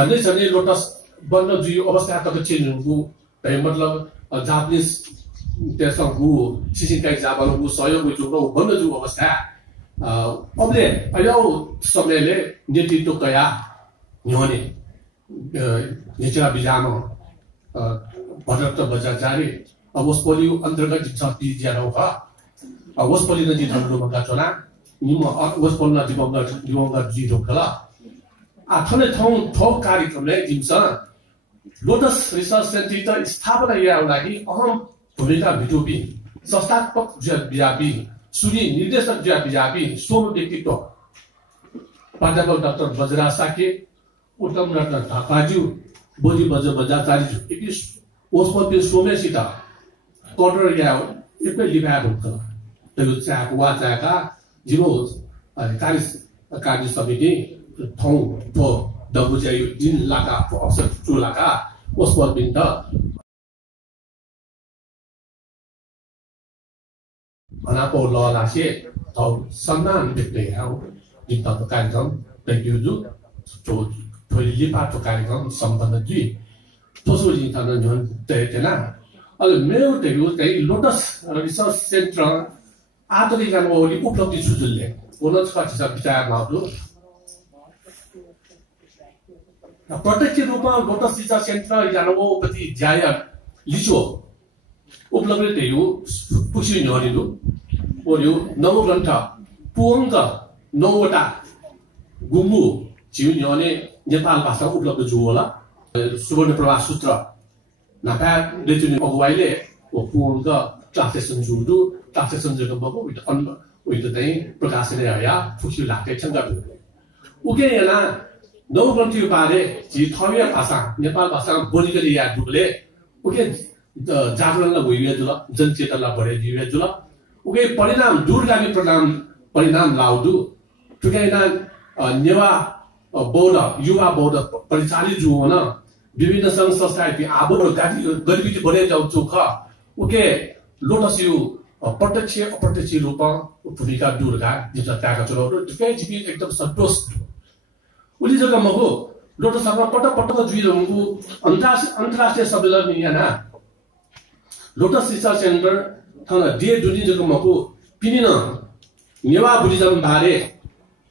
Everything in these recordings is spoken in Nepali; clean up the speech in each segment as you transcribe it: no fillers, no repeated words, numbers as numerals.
झन्डै लोटस बन्न जुयो अवस्था तक चेन्जु भए मतलब जापानिज त्यससँग गु सिसिनकाई जापान गु सहयोग जुग्रो बन्न जु अवस्था अबले अयो समयले नेतृत्व कया न्योने नेचरा बिजानो भद्रत बजार जारी वसपोली अन्तर्गत छ पिजियारो का वसपोली नदी धम्रो मका चला निम वसपोल नदी दिवंगा जिरो कला आठले थौ कार्यक्रमले जिम्स लोटस रिसर्च सेन्टर स्थापना याको लागि अहम भूमिका भिटोपी संस्थात्मक बिजापी सूर्य निर्देशक बिजापी सोम व्यक्तित्व प्राध्यापक डाक्टर बजरा साके उत्तम रत्न ढाकाज्यू बोधी बजाचार्य एपिस ओस्पति सोमेसित कर्डर या एकै लिभार हुन्छ त्यो चाको वाचाका जिरो कार्य समिति थौ थो दबुजाइ दिन लाका अवसर चुलाका ओस्पति त अनापो ललासे थौ सम्मान व्यक्ति हौ जिता कार्यक्रम तैयुजु जो लिपाटो कार्यक्रम सम्पन्न जी तोसो जिता न जुन तेना अले मेरो तेगु तै लोटस रिसर्च सेन्टर आधुनिक ओली उपलब्धि सुजुलले उन्नत कक्षा विचार माउदु प्रत्यक्ष रूपमा लोटस रिसर्च सेन्टर यानो पति ज्याय लिचो उपलब्धि तेगु पुसी न्योरिदु ओर्यो नव ग्रन्थ पुंग नौवटा गुम्बु जिउ न्योने नेपाल भाषा उपलब्ध छु होला सुवर्ण प्रवाह सूत्र नापा देजुनि अगुवाइले पुंग ट्रान्सलेसन जुदु ट्रान्सलेसन जगमको उइद चाहिँ प्रकाशन या फुक्यु लाग्दै छन् गर्नु उके याना नौ ग्रन्थ बारे जि थमिया भाषा नेपाल भाषा बोलिगली या दुले उके जागरणलाई भइवे जुल जनचेतनलाई बढे दिवे जुल उके परिणाम दूरगामी परिणाम लाउदु टुकैना नेवा बौद्ध युवा बौद्ध परिचालित जो हो न विभिन्न संघ संस्थाति आबोध गतिविधि बढे जाउँछु ख उके लोटस यु प्रत्यक्ष अप्रत्यक्ष रूपमा भूमिका दुर्गा जिता त्यागा चलाउनु टुकै जिपि एकदम सन्तोष उली जग्गा मको लोटस सभा पटक जुइरहनु अन्तर्राष्ट्रिय सम्मेलन याना लोटस रिसर्च सेन्टर थाना डे दुनि जग्गा मको पिनिन नेवा बुद्धिज्म बारे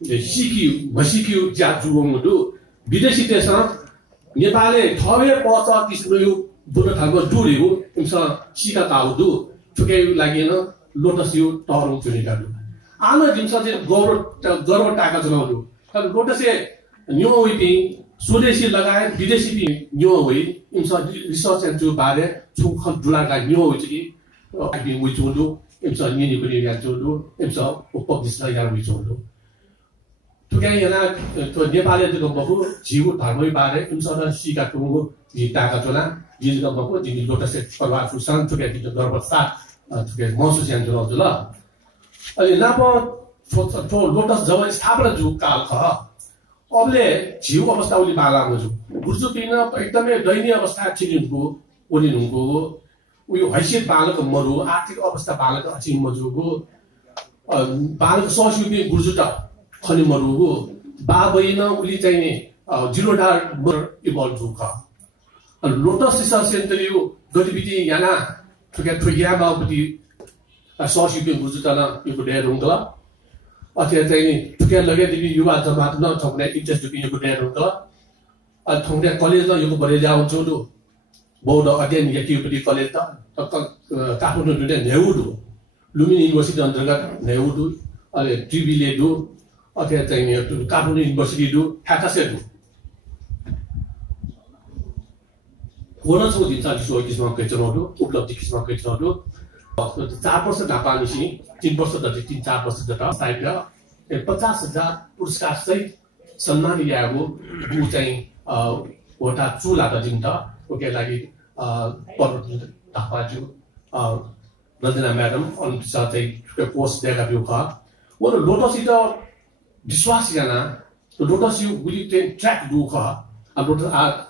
सिक्यु ज्याजुङदु विदेशी देश नेपालले थवे पच किसिमको बुद्ध धर्म जुड्यो इम्स सिका ताउदु ठुकै लागेन लोटस यो टरङ चुनिका आमा जिम्स चाहिँ गर्व टाका चलाउदु तर लोटसले न्यू होइपि स्वदेशी लगाए विदेशी पि न्यू होइ इम्स रिसर्च सेन्टर बारे छुख जुलाका न्यू होइ चाहिँ आइपि उइचुदु इम्स निनि पनि याचुदु इम्स उपदिस या उइचुदु टुकै याना त्यो नेपालले त्यो बहु जीव धर्मै बारे इन्सर सिका टुङु जिताका चोला जिजको बहु जिनि लोटस परिवार सुसान टुकै त्यो गर्व साथ टुकै महसुस यान जुल जुल अनि नाप छो लोटस जब स्थापना जु काल ख अबले जीव अवस्था उली बालाको जु गुर्जु पिन एकदमै दयनीय अवस्था छिनिनको उलिनुको उयो हैसियत बालक मरु आर्थिक अवस्था बालक अचिम मजुको बालक सहयोगी गुर्जुटा खनि मरुगो बाबैन उली चाहिँ जिरो डार इभल्भ जुख अनि लोटस रिसर्च सेन्टर यो गतिविधि याना ठुक्या ठुक्या बाबुति सहयोगी गुर्जुटाना यो डे रुङला अथवा चाहिँ ठुक्या लगेदेखि युवा जमात न ठोक्ने इन्ट्रेस्ट दिने यो डे रुङला अनि ठोक्ने कलेज न यो बढे जाउ जोडु बौद्ध अध्ययन यतिपति कलेज त काठमाडौँ दुटे नेउडु लुम्बिनी युनिभर्सिटी अन्तर्गत नेउडु अनि टिबीले दु अथवा चाहिँ काठमाडौँ युनिभर्सिटी दु ठाकासे दु कोना छौ दिन्छ दिसो किसिमको केचनोडु उपलब्धि किसिमको केचनोडु 4 वर्ष ढापानिसी 3 वर्ष जति 3-4 वर्ष जता साहित्य 50,000 पुरस्कार सहित सम्मान यागो बु चाहिँ वटा चुला त जिन्त ओके लागि पर्वत ढापाजु रजना म्याडम अनि साथै पोस्ट दिएका बिउ ख वो लोटस विश्वास याना लोटस यु गुली ट्र्याक दु ख लोटस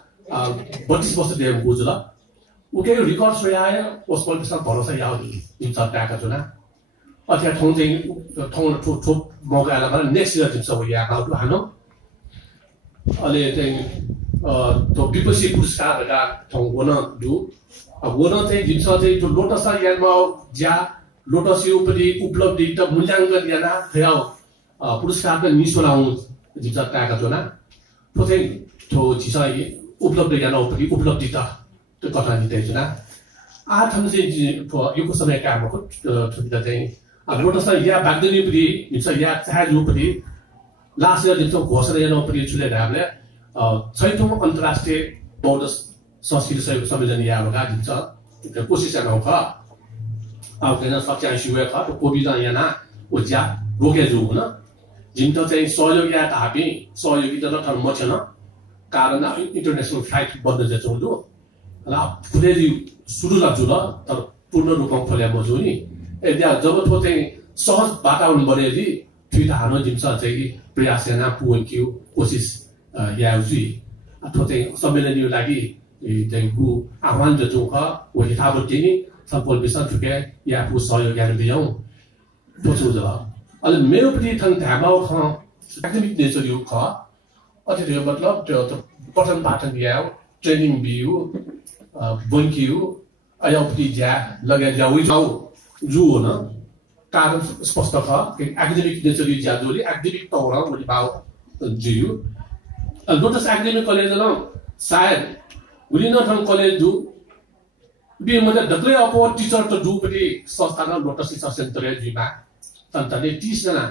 32 वर्ष दिए बुझला उके रिकर्ड सोयाए उस पल्टिस भरोसा याउ इन सट्टाका जुना अथवा ठौ चाहिँ ठौ ठो मौका आला नेक्स्ट इयर जिम्स हो या हाउ हानो अहिले चाहिँ त्यो विपक्षी पुरस्कारका ठाउँ गर्न दु गर्न चाहिँ जिम्स चाहिँ त्यो लोटस यानमा ज्या लोटस यो पनि उपलब्धि त मूल्याङ्कन याना थ्याउ पुरस्कार त निसोलाउ जिम्स ताका जोना त्यो चाहिँ त्यो जिसा उपलब्ध याना पनि उपलब्धि त त्यो कथा दिदै जुना आठम चाहिँ यो समय कामको सुविधा चाहिँ लोटस या बागदनी पनि जिम्स या चाहजु पनि लास्ट इयर जिम्स घोषणा याना पनि चुले हामीले 6औं अन्तर्राष्ट्रिय बौद्ध संस्कृति सहयोग सम्मेलन याबगा जिन्छ कोशिश नौख अब केना सच्चा शिवे ख तो कोबी ज याना उज्या रोके जु हुन जिम त चाहिँ सहयोग या तापी सहयोगी त न मछन कारण इन्टरनेशनल फ्लाइट बन्द जे चौदो ल खुलेजी सुरु लाग्छु ल तर पूर्ण रूपमा खोल्या मजु नि एद्या जब थो चाहिँ सहज वातावरण बनेली फिट हानो जिम्स चाहिँ प्रयास याना पुन्क्यु कोशिश याउजी अथवा चाहिँ सम्मेलन यो लागि चाहिँ गु आह्वान जचो ख वो हिसाब दिने सफल विषय चुके या पु सहयोग गर्न दियौ पोछु ज अले मेरो पनि थन धामाउ ख एकाडेमिक नेचर यो ख अथे त्यो मतलब त्यो पठन पाठन याउ ट्रेनिङ बिउ बन्किउ आयो पनि ज्या लगे जाउ जाउ जु हो न कारण स्पष्ट ख एकाडेमिक नेचर यो ज्या जोली एकाडेमिक तौरा मैले बाउ जिउ लोटस एकाडेमिक कलेज न सायद गुलिनथन कलेज दु बे मतलब दक्ले अपो टीचर त दु पनि संस्थान लोटस शिक्षा सेन्टर जिमा तन्तले 30 जना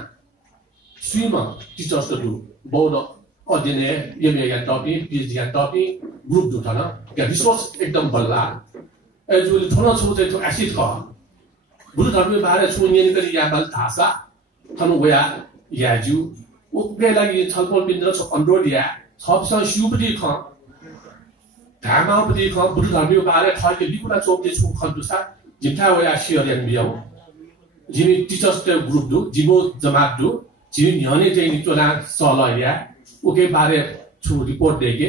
स्विम टीचर्स त दु बौद्ध अध्ययन एमए या टपी पीएचडी या टपी ग्रुप दु थन या रिसोर्स एकदम बल्ला एजुले थोनो छु चाहिँ त्यो एसिड ख गुरु धर्म बारे छु नियन करी या बल थासा थनु गया याजु उके लागि छलफल बिन्द्र छ अनुरोध या सबसँग शिवपति ख धामापति ख बुद्ध धर्म बारे खले लिकुला चोकले छु खन्दुसा जिथा वया सियरन बियौ जिमी टीचर्स टे ग्रुप दु जिमो जमात दु जिमी न्यने चाहिँ निचोला सलया उके बारे छु रिपोर्ट देके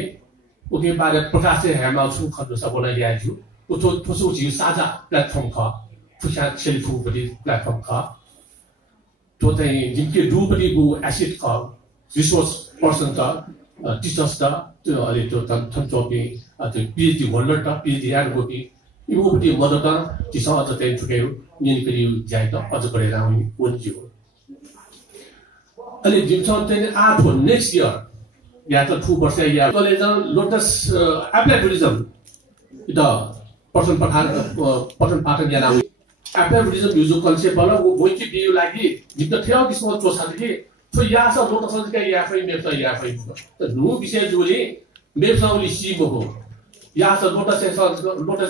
उके बारे प्रकाश हेमा छु खन्दुसा बोला याजु उतो थोसो जि साझा प्लेटफर्म ख फुसा सेल्फु पनि प्लेटफर्म ख तो चाहिँ जिनके दु पनि गु एसिड ख रिसोर्स पर्सन त टीचर्स त त्यो अलि त्यो थन चोपी त्यो पीएचडी होल्डर त पीएचडी यार गोपी यो पनि मदत तिसा अझ चाहिँ ठुकेउ निन करी जाय त अझ बढेर आउने वन्जी हो अलि जिमसन चाहिँ आठ हो नेक्स्ट इयर या त 2 वर्ष या college Lotus applied tourism the person पाठन याना एप्लाइड टुरिज्म युज कन्सेप्ट वाला वो गोइकी बियु लागि जित थियो किसिमको चोसाले तो या सा लोटस का या फै मेप या फै त नु विषय जोले मेप साउली सी मको या सा लोटस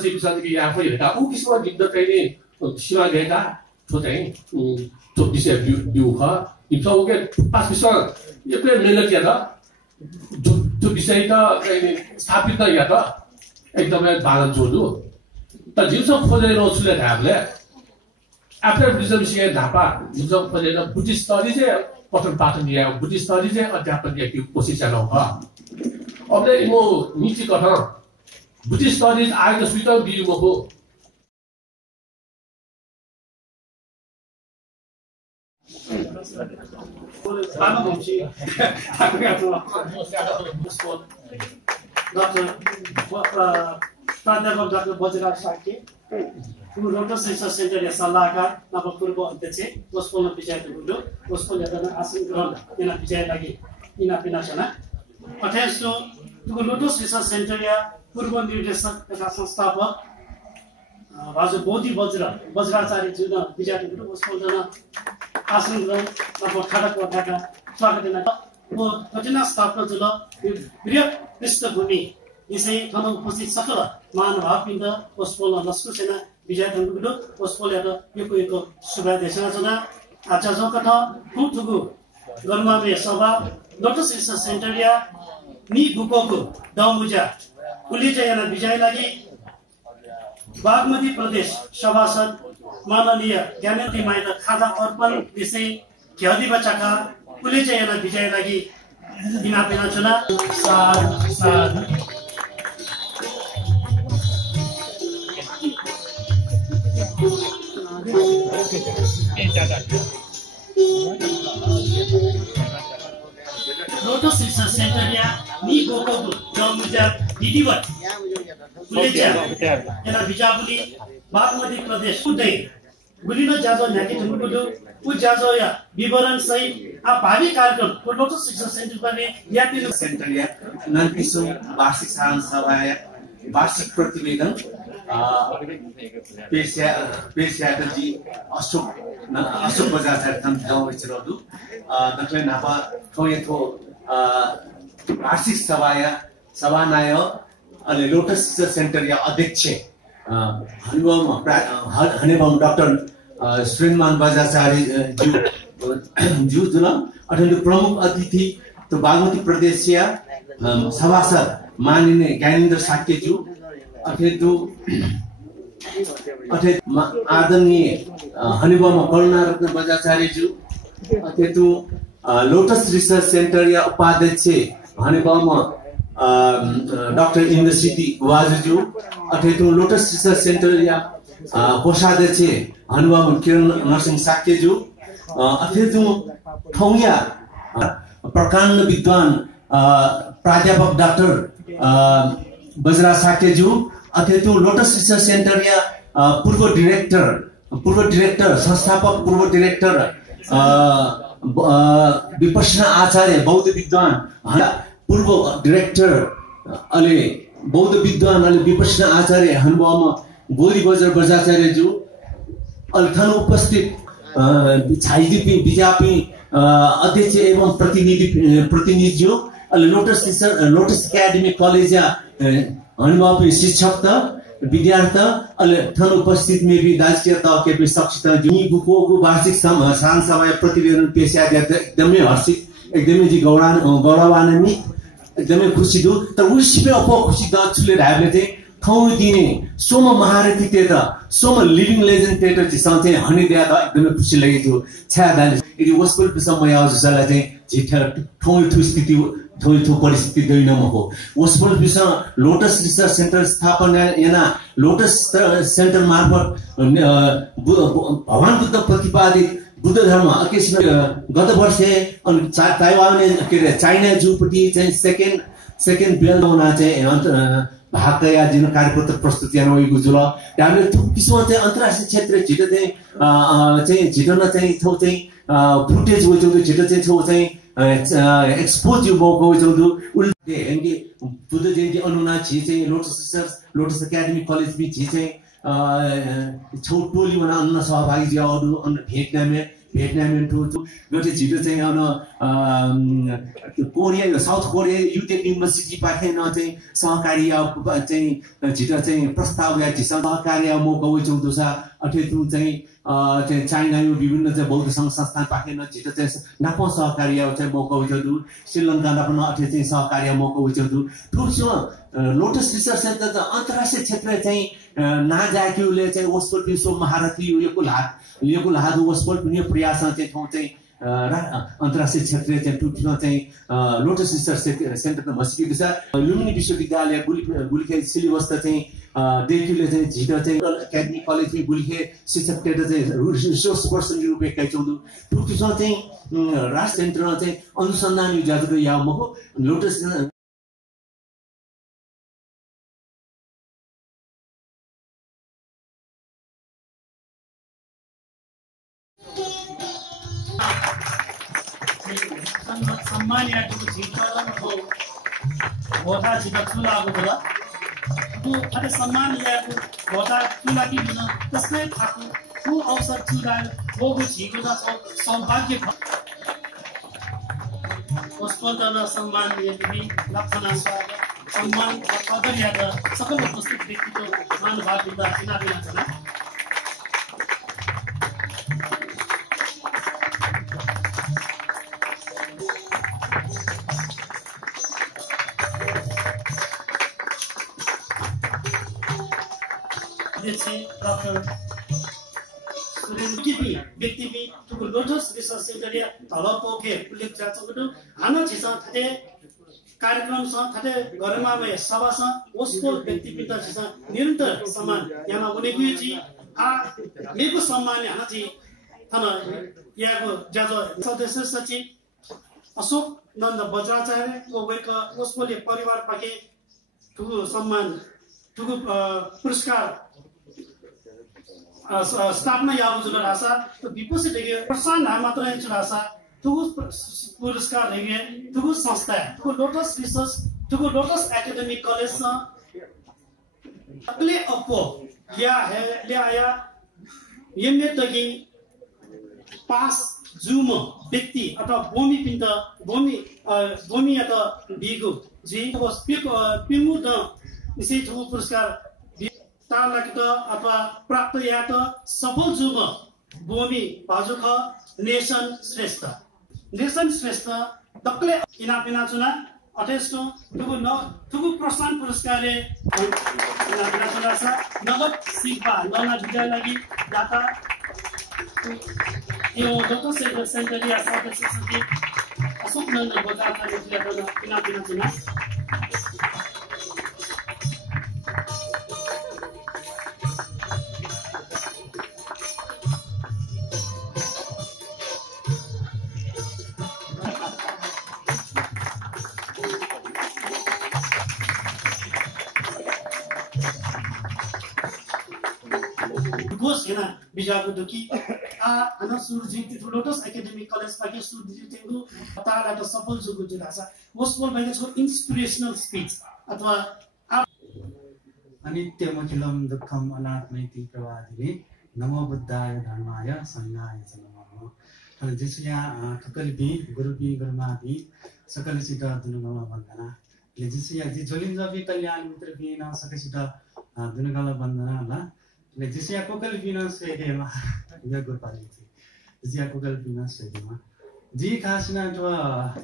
विषय के या फै हेटा उ किसिमको जित चाहिँ सीमा गएका तो चाहिँ तो विषय बिउ ख इप्सोके पास विषय एप्ले मेहनत या त विषय त चाहिँ स्थापित या त एकदमै बालन जोडु त जिमसँग खोजेर उछले हामीले आफ्टर टुरिज्म सिए धापा जिमसँग खोजेर बुद्धिस्ट स्टडी चाहिँ पठन पाठन या बुद्धिस्ट स्टडी चाहिँ अध्यापन या की कोशिश नौ ख अब इमो नीति कथा बुद्धिस्ट स्टडीज आएको स्वीकार दिएको हो प्राध्यापक डाक्टर बजराज साके लोटस रिसर्च सेन्टर या सल्लाहकार नवपूर्व अध्यक्ष पोस्टपोल विजयदुलो पोस्टपोल यादना आसन ग्रहण यहाँ विजय लागि इना पिनासना अथेसो तुको लोटस रिसर्च सेन्टर या पूर्व निर्देशक तथा संस्थापक बाजु बोधी वज्राचार्य जुन विजयदुलो पोस्टपोल जना आसन ग्रहण नव खडक वटाका स्वागत गर्न वो घटना स्थापना जुल बृहत पृष्ठभूमि यसै ठाउँ उपस्थित सकल महानुभाववृन्द पोस्टपोल लस्कु सेना विजयदुलो पोस्टपोल याद यो शुभादेशना जना आज जो कथा ठुठुगु गर्मामे सभा लोटस रिसर्च सेन्टर या नि बुकोको दमुजा कुलिचा याना विजय लागि बागमती प्रदेश सभासद माननीय ज्ञानेन्द्र माइद खादा अर्पण विषय घ्यादी बच्चाका कुलिचा याना विजय लागि बिना बिना चुना साध लोटस रिसर्च सेन्टर या नि गोकोगु जमुजा विधिवत कुलेजा एना बिजाबुली बागमती प्रदेश कुदै गुलिनो जाजो न्याकी थुकुदु उ जाजो या विवरण सहित आ भावी कार्यक्रम को लोटस रिसर्च सेन्टर बने याति सेन्टर या नन्किसु वार्षिक साधारण सभा या वार्षिक प्रतिवेदन पेशयाजी अशोक बजार थाम गाउँ इचरदु दखले नापा थोयथो वार्षिक सभा या सभानाय अनि लोटस रिसर्च सेन्टर या अध्यक्ष हनेबम डाक्टर श्रीमान बजाचार्य ज्यू जुन अत्यन्त प्रमुख अतिथि तो बागमती प्रदेश या सभासद माननीय ज्ञानेन्द्र साक्यज्यू आदरणीय हनिबम करुणारत्न बजाचार्यज्यू लोटस रिसर्च सेन्टर या उपाध्यक्ष हनिबम डाक्टर इन्द्रसिटी वाजुज्यू लोटस रिसर्च सेन्टर या कोषाध्यक्ष हनुबम किरण नरसिंह साक्यज्यू ठौया प्रकाण्ड विद्वान प्राध्यापक डाक्टर बजरा साक्यज्यू लोटस रिसर्च सेन्टर या पूर्व डाइरेक्टर संस्थापक पूर्व डाइरेक्टर विपश्यना आचार्य बौद्ध विद्वान पूर्व डाइरेक्टर अले बौद्ध विद्वान अले विपश्यना आचार्य हनुबम गोरी बजार बजाचार्यज्यू अल्थन उपस्थित छाइदिपी बिजापी अध्यक्ष एवं प्रतिनिधिज्यू लोटस एकेडमी कॉलेज या हनुबापी शिक्षक त विद्यार्थी थन उपस्थित में भी दाजकीय तौके पे सक्षता जुको वार्षिक साधारण सभा प्रतिवेदन पेश एकदमै हर्षित एकदमै जी गौरवान्वित एकदमै खुसी छु तर उसिपे अप खुसी द छुले हामीले चाहिँ ठाउँ दिने सोम महारथी तेत सोम लिभिङ लेजेन्ड तेत चाहिँ हनि दिया त एकदमै खुसी लागेको छ्या दाले यदि वस्पल समय आउँछ जसलाई चाहिँ झिठा ठाउँ स्थिति थो परिस्थिति दैनमको वस्पल विषय लोटस रिसर्च सेन्टर स्थापना याना लोटस सेन्टर मार्फत भगवान बुद्ध प्रतिपादित बुद्ध धर्म अकेसन गत वर्ष अनि ताइवान के रे चाइना जुपटी चाहिँ सेकेन्ड बेल होना चाहिँ भाग या जिन कार्यपत्र प्रस्तुत यान होइगु जुल हामीले किसिम चाहिँ अन्तर्राष्ट्रिय क्षेत्र छिटो चाहिँ छिटो न चाहिँ थो चाहिँ फुटेज हो जो छिटो चाहिँ छौ चाहिँ एक्सपोज यो मौका हो जो उल्टे एंगे बुद्ध जयन्ती अनुना छि चाहिँ लोटस एकेडमी कलेज भी छि चाहिँ छौ टोली बना अन्न सहभागी ज्याउदु अन्न भियतनाम टु गते छिटो चाहिँ कोरिया साउथ कोरिया युटेक युनिभर्सिटी पाखे न चाहिँ सहकारी चाहिँ छिटो चाहिँ प्रस्ताव या सहकारी मौका हो जो छ अथे तु चाहिँ चाइना यो विभिन्न चाहिँ बौद्ध संघ संस्थान पाखे न छिटो चाहिँ नापो सहकारी चाहिँ मौका हो जो श्रीलंका पनि अथे चाहिँ सहकारी मौका हो जो ठुलो लोटस रिसर्च सेन्टर त अन्तर्राष्ट्रिय क्षेत्र चाहिँ नाजाक्युले चाहिँ वस्पल विश्व महारथी यो लाद वस्पल पनि प्रयास चाहिँ ठाउँ चाहिँ अन्तर्राष्ट्रिय क्षेत्र चाहिँ ठुलो चाहिँ लोटस रिसर्च सेन्टर त बसिएको छ लुम्बिनी विश्वविद्यालय गुलिखे सिलेबस त चाहिँ देखिले चाहिँ झिटो चाहिँ एकेडमी कलेज गुलिखे शिक्षक टेट चाहिँ रिसोर्स पर्सन रूपे काइचौदु ठुलो चाहिँ राष्ट्र सेन्टर चाहिँ अनुसन्धान यो जाजको यामको लोटस सम्मान या जो जीवन हो होता जितना चुला होगा तो अरे सम्मान या होता चुला की बिना तस्में ठाकुर वो अवसर चुला वो जीवन का सौभाग्य उस पर तो सम्मान ये भी लक्षणा स्वागत सम्मान कदर या सकल उपस्थित व्यक्ति को मान भाव बिना बिना चला डॉक्टर व्यक्ति भी तो लोटस रिसर्च सेन्टर या तलपोके उल्लेख जाचको हाना छिसा थाते कार्यक्रम छ थाते घरमा मै सभा छ उसको व्यक्ति पिता छिसा निरन्तर सम्मान यहाँ उनेको जी आ मेरो सम्मान हाना जी थन याको जाजो सदस्य सचिव अशोक नन्द वज्राचार्य उसले परिवार पाके ठुलो सम्मान ठुलो पुरस्कार स्थापना याबु जुल रासा तो विपसी देगे प्रशांत मात्र जुल रासा ठुलो पुरस्कार देगे ठुलो संस्था ठुलो लोटस रिसर्च ठुलो लोटस एकेडमिक कॉलेज स अगले अपो क्या है ले आया ये में तगी पास जुम व्यक्ति अथवा भूमि पिण्ड भूमि अथवा बिगु जी पिमु द इसे ठुलो पुरस्कार तालाकित अथवा प्राप्त या त सफल जुम भूमि बाजुख नेशन श्रेष्ठ दक्ले किना पिना चुना अटेस्ट ठुगु प्रस्थान पुरस्कारले किना पिना चुना छ नगद शिल्पा नना विद्यालय लागि दाता यो डक्टर सेन्टर या साथै समिति अशोक नन्द बजारले किना पिना चुना बिजाको दुकी अन सुरजित लोटस एकेडमिक कलेज पाके सुरजित तेगु तालाट सफल जुगु जुलासा मोस्पोल भाइले छ इन्स्पिरेशनल स्पीच अथवा अनित्यमखिलम दुःखम अनात्मैति प्रवादिने नमो बुद्धाय धर्माय संज्ञाय च नमः अनि जिसुया ठकलबी गुरुबी गुरुमाबी सकलसित दुनुगला वन्दना ले जिसुया जि जोलिन्जबी कल्याण मित्र बिना सकलसित दुनुगला वन्दना ला ले जिसुया कोकल बिना सेकेमा यो गुरपाली थी जिया कोकल बिना सेकेमा जी खासना जो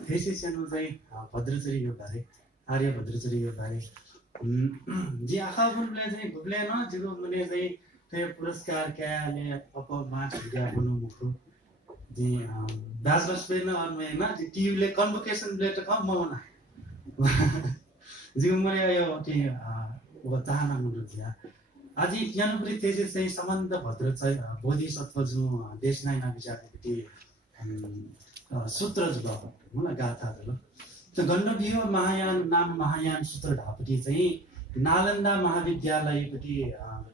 थेसिस च्यानल चाहिँ भद्रचरी यो बारे आर्य भद्रचरी यो बारे जी आखा बुनले चाहिँ गुबले न जिरो मुने चाहिँ त्यो पुरस्कार क्याले अप माछ गया बुनु मुखु जी दासबस पेन अनमे न जी टीवीले कन्भोकेसन लेटर कम मना जी मैले यो के वो चाहना मुरु दिया आज ज्ञानपुरी तेज चाहिँ सम्बन्ध भद्र चाहिँ बोधिसत्व जो देश नै नबिचारपट्टि सूत्र जो मलाई गाथा ल त गण्डव्य महायान नाम महायान सूत्र ढापटी चाहिँ नालन्दा महाविद्यालयपट्टि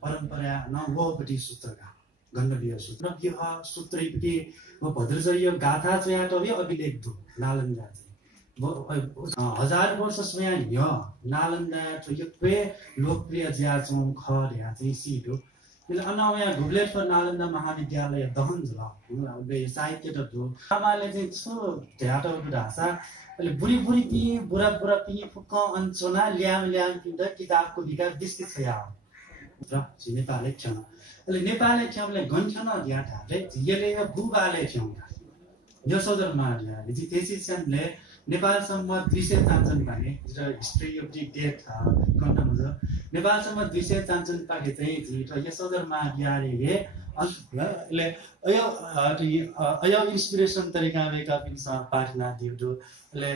परम्परा नवपट्टि सूत्रका गण्डव्य सूत्र व्यूह सूत्रपट्टि वो भद्रचर्य गाथा चाहिँ आटव्य अभिलेख दु नालन्दा चाहिँ 1000 वर्ष स्वयं यो नालन्दा चाहिँ लोकप्रिय ज्याचौं खर या चाहिँ सिडो त्यसले अनवया गुबलेट पर नालन्दा महाविद्यालय दहन जुला उले साहित्य त दो आमाले चाहिँ छो ढ्याटो भाषा अहिले बुढी बुढी पि बुढा बुढा पि फुक अञ्चना ल्याम पिन्द किताबको विकास विस्तृत छ या र नेपाली क्षण अहिले नेपाली क्षणले गन्ठन ढ्याटाले यसले बुबाले क्षण यो सदर मार्या जी त्यसैले नेपालसम्म 200 चान्चन पाके र हिस्ट्री अफ द डेट कन्टम छ नेपालसम्म 200 चान्चन पाके चाहिँ जी र यो सदर मार्याले ले अयो इन्स्पिरेसन तरिका वेका पिन्छ पाठना दिउदो ले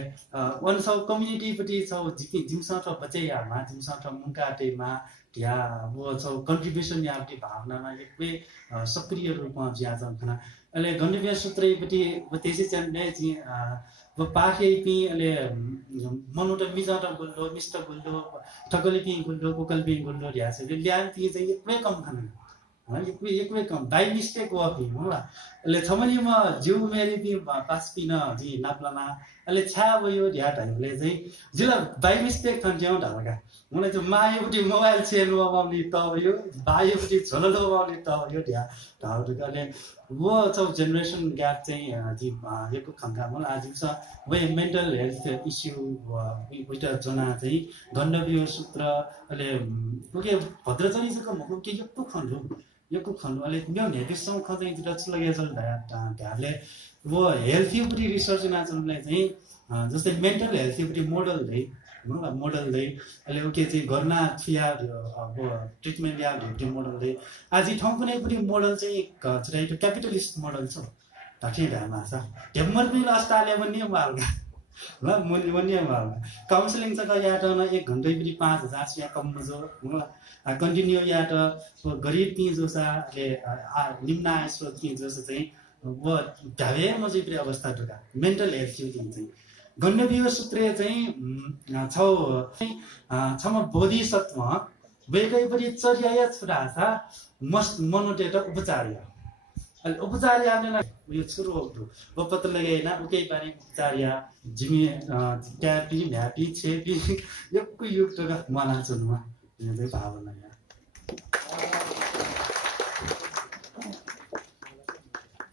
वन सब कम्युनिटी पटी छ जिकि जिमसा त बचे यामा जिमसा त मुकाटेमा या वो छ कन्ट्रिब्युसन या आपकी भावनामा एकदमै सक्रिय रूपमा ज्यादा छन् अहिले गण्डव्य सूत्रपट्टि त्यसै चाहिँ ने जी वो पाखे पि अहिले मनोट मिजाट गुल्लो मिस्टर गुल्लो ठकली पि गुल्लो कोकल पि गुल्लो ल्याछ ल्यान ती चाहिँ एकदमै कम खान एकदमै कम बाइ मिस्टेक हो पि होला अहिले छमलीमा जिउ मेरी पि पास पिन जी नाप्लामा अहिले छा भयो ढ्याटहरुले चाहिँ जिल्ला बाइ मिस्टेक थन ज्याउ ढालका मलाई चाहिँ मायोपट्टि मोबाइल सेल लगाउने त भयो बायोपट्टि झोलो लगाउने त भयो ढाउले वो चाहिँ जेनेरेसन ग्याप चाहिँ जी यो खंगा मलाई आज छ वे मेन्टल हेल्थ इश्यू उइट जना चाहिँ गण्डव्य सूत्र अहिले के भद्रचरीको मको के यो खन्नु अहिले म्याउ नेतिसम खजै जच लगे जल ढाले वो हेल्थीपट्टि रिसर्च नाचनलाई चाहिँ जस्तै मेन्टल हेल्थीपट्टि मोडल दै अहिले ओके चाहिँ गर्ना थिया अब ट्रिटमेन्ट या ढुटी मोडल दै आज ठाउँ कुनैपट्टि मोडल चाहिँ चाहिँ क्यापिटलिस्ट मोडल छ ढाके ढामा छ ढेम्मर पनि अस्ताले पनि मालगा ल मुनि पनि मालगा काउन्सिलिङ छ या त 1 घण्टै पनि 5000 या कम जो कन्टिन्यू या त गरीब पि जो छ ले निम्न आय स्रोत पि जो चाहिँ व ढावे मजै प्रिय अवस्था ढुका मेन्टल हेल्थ चाहिँ गण्डवियो सूत्रे चाहिँ छम बोधिसत्व वेगै पनि चर्याय छुरासा मनोटेट उपचार्य अहिले उपचार्यले यो छुरो व पत्र लगाएन उकै पानी उपचार्य जिमी ट्यापी भ्यापी छेपी यक्कु युक्तका मला चुनुमा यो चाहिँ भावना यहाँ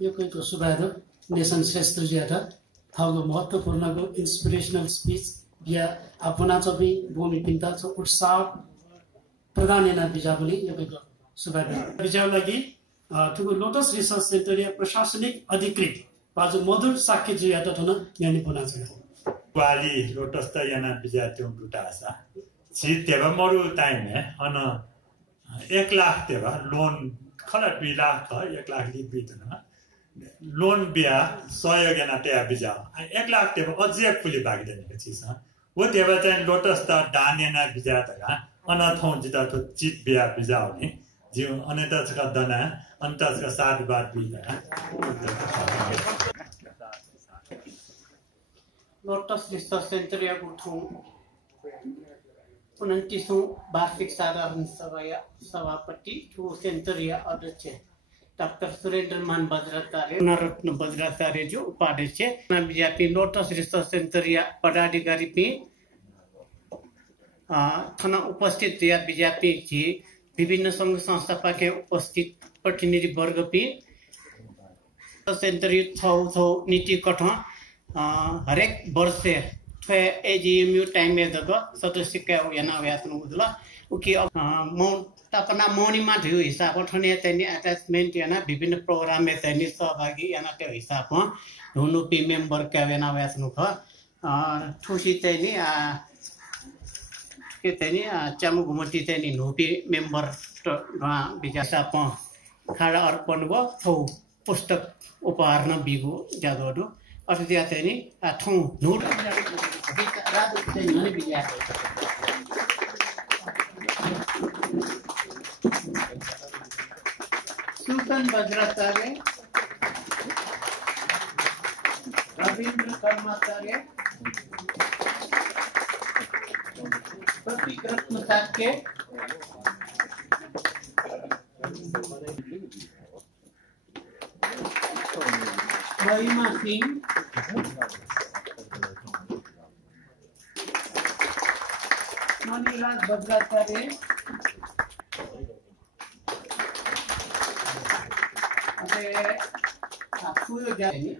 यो कोहीको सुबहादुर नेसन श्रेष्ठजीबाट थाउको महत्त्वपूर्णको इन्सपिरेसनल स्पिच या आफूनाचोपी भूमि पिन्ता छ उत्साह प्रधान एना बिजाबुली यो कोहीको सुबहादुर बिजाउ लागि ठुलो लोटस रिसर्च सेन्टर या प्रशासनिक अधिकृत बाजु मधुर साक्य जुयात ठन यानि पुना छ वाली लोटस त याना बिजात्यौ गुटासा छि तेबा मरु टाइम अन 1 लाख तेबा लोन खला 2 लाख 1 लाख लि बितन लोन बिया सहयोग याना त्या बिजा 1 लाख तेबा अझै फुली बागदैन छि छ वो तेबा चाहिँ लोटस त दानेना बिजा त अन थौ जिता त चित बिया बिजा हुने जीव अनेतका दना अन्तका सात बार बिना लोटस रिसर्च सेन्टर या गुठौँ 29औं वार्षिक साधारण सभापति ठु सेन्टर या अध्यक्ष डाक्टर सुरेन्द्रमान बज्राचार्य नरत्न बज्राचार्य जो उपाध्यक्ष बीजेपी लोटस रिसर्च सेन्टर या पदाधिकारी पे थाना उपस्थित या बीजेपी जी विभिन्न संघ संस्था के उपस्थित प्रतिनिधि वर्ग पे सेन्टर छौ नीति कठा हरेक वर्ष एजीएमयू टाइम में सदस्य का याना व्यासन उदला उकी तापना मौनीमा थियो हिसाब ठने चाहिँ अट्याचमेन्ट याना विभिन्न प्रोग्राम में चाहिँ सहभागी याना त्यो हिसाब हुनु पे मेम्बर का याना व्यासन ख ठुसी चाहिँ नि के चाहिँ नि चामु घुमटी चाहिँ नि नोपी मेम्बर विकासा खाडा अर्पण गो थौ पुस्तक उपहार न बिगो जादोडु अथवा चाहिँ नि ठौ नोट रात चाहिँ नि बिया सुल्तान बज्राचार्य रविन्द्र कर्माचार्य प्रतीक रत्न साक्य महिमा सिंह मणिराज बज्राचार्य फूल जाए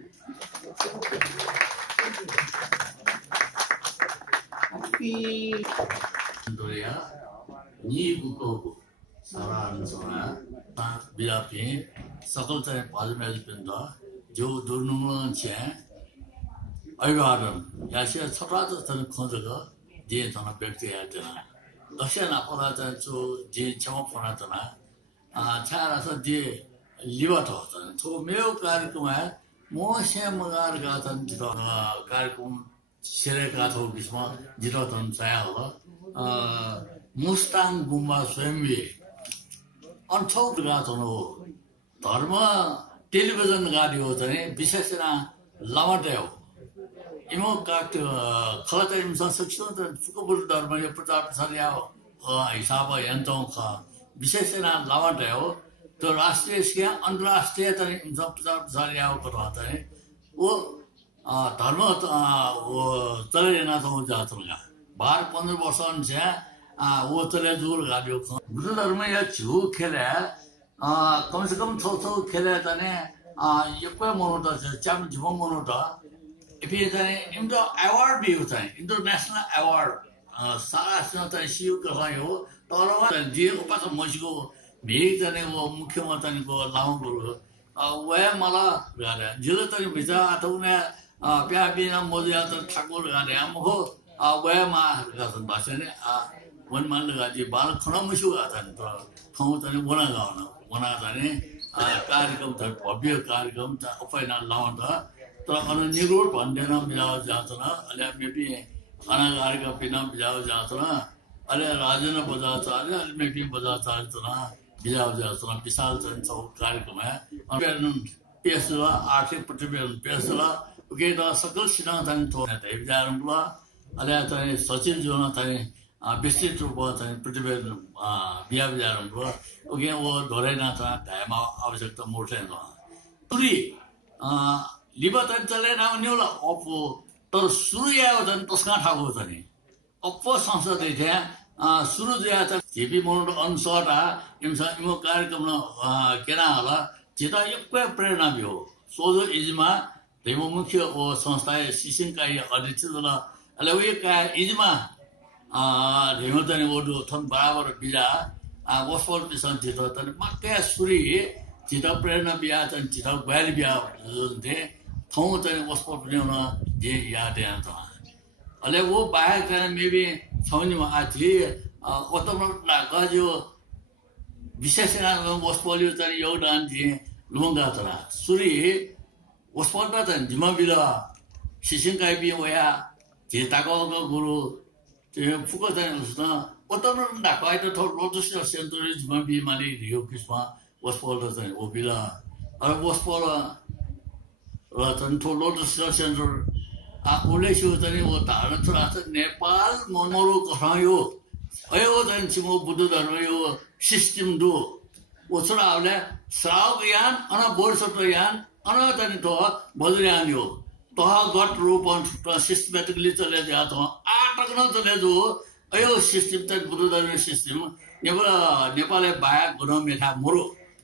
सकल चाहिँ पार्लिमेन्ट पिन्द जो दुर्नुङ छे अभिवादन यासे छटा चाहिँ खोजग जे तना व्यक्ति आतना दक्षिण अपरा चाहिँ जो जे छम फनातना छारा छ जे लिवट हो तो मेरो कार्यक्रम है मोसे मगार गातन जितो कार्यक्रम सेरे गाथो बिचमा जितो तन चाया हो मुस्ताङ गुम्बा स्वयंले अन्छौ गाथन हो धर्म टेलिभिजन गाडी हो चाहिँ विशेषना लमटे हो इमो काट खलता इम संस्कृत त फुकुबुल धर्म यो प्रचार प्रसार या हिसाब यन्तौ ख विशेषना लमटे हो तो राष्ट्रीय से अंतर्राष्ट्रीय प्रचार है वो धर्म वो चले ना तो जाता 12-15 वर्ष से वो चले दूर गाड़ियों बुद्ध धर्म या झू खेले कम से कम थो खेले तने ये कोई मनोता चाम जुमा मनोता इफी तने इनको अवार्ड भी होता है इंटरनेशनल अवार्ड सारा से सीयू का हो तो जी ऊपर से मजको भेग जाने वो मुख्यमंत्री को लाऊं बोलो वह माला गाले जिले तक बिचा आठवने प्यार बिना मोदी आतर ठाकुर गाले हमको वह माँ गासन भाषा ने वन मान लगा जी बाल खना मुशु गाता है तो खाऊं तने वना गाना वना तने कार्यक्रम था भव्य कार्यक्रम था अपना लाऊं था तो अनु निरोध बंदे ना मिलाओ जाता ना अले में भी खाना कार्यक्रम बिना मिलाओ जाता ना अले राजन बजाता अले में भी बजाता तो ना बिजाव जाता विशाल कार्यक्रम है पेसला आर्थिक प्रतिवेदन पेसला ओके द सकल सिना चाहिँ थोने त बिजारमला अले चाहिँ सचिव जोना चाहिँ विस्तृत रूपमा चाहिँ प्रतिवेदन बिया बिजारमला ओके वो धोरेना त धायमा आवश्यकता मोर्छन् तुरी लिबतन चलेन न्यूला अपो तर सुरु आयो झन् तस्का ठाको छ नि अपो संसद थिए सुरु ज्या त जेपी मोड अनुसार इमसा इमो कार्यक्रम केना होला जिता एक प्रेरणा भी हो सोझो इजमा धेमो मुख्य ओ संस्था सिसिङकाई अध्यक्ष होला अले वे का इजमा धेमो तने ओडो थन बराबर बिजा वसफल पिसन जिता तने मक्के सुरी जिता प्रेरणा बिया तन जिता ग्याल बिया थे थौ तने वसफल ल्याउन जे याद आउँछ अले वो बाहेक तने मेबी छौनीमा आथि अतमन गजो विशेषण वसफल तने योगदान दिए लुंगा तरा सुरी वसफल तने जिमा बिला सिसिङकाई बि वया जे ताको गुरु ते फुको तने उस्ता 어떤 나가이도 더 로드스 센터리 지만 비만이 리오키스마 워스폴더 전 오빌라 워스폴라 어떤 더 로드스 센터 올레시오더니 뭐 다른 트라스 네팔 모노로 거라요 어요던 지모 부두다로요 시스템도 오스라울레 사우기안 하나 볼서토얀 하나더니 더 머드리안요 더 got रूपन सिस्टमेटिकली चले जात हो आटक न चले जो अयो सिस्टम त बुद्धधर्म सिस्टम नेपालले बाया गुण मेथा मुरो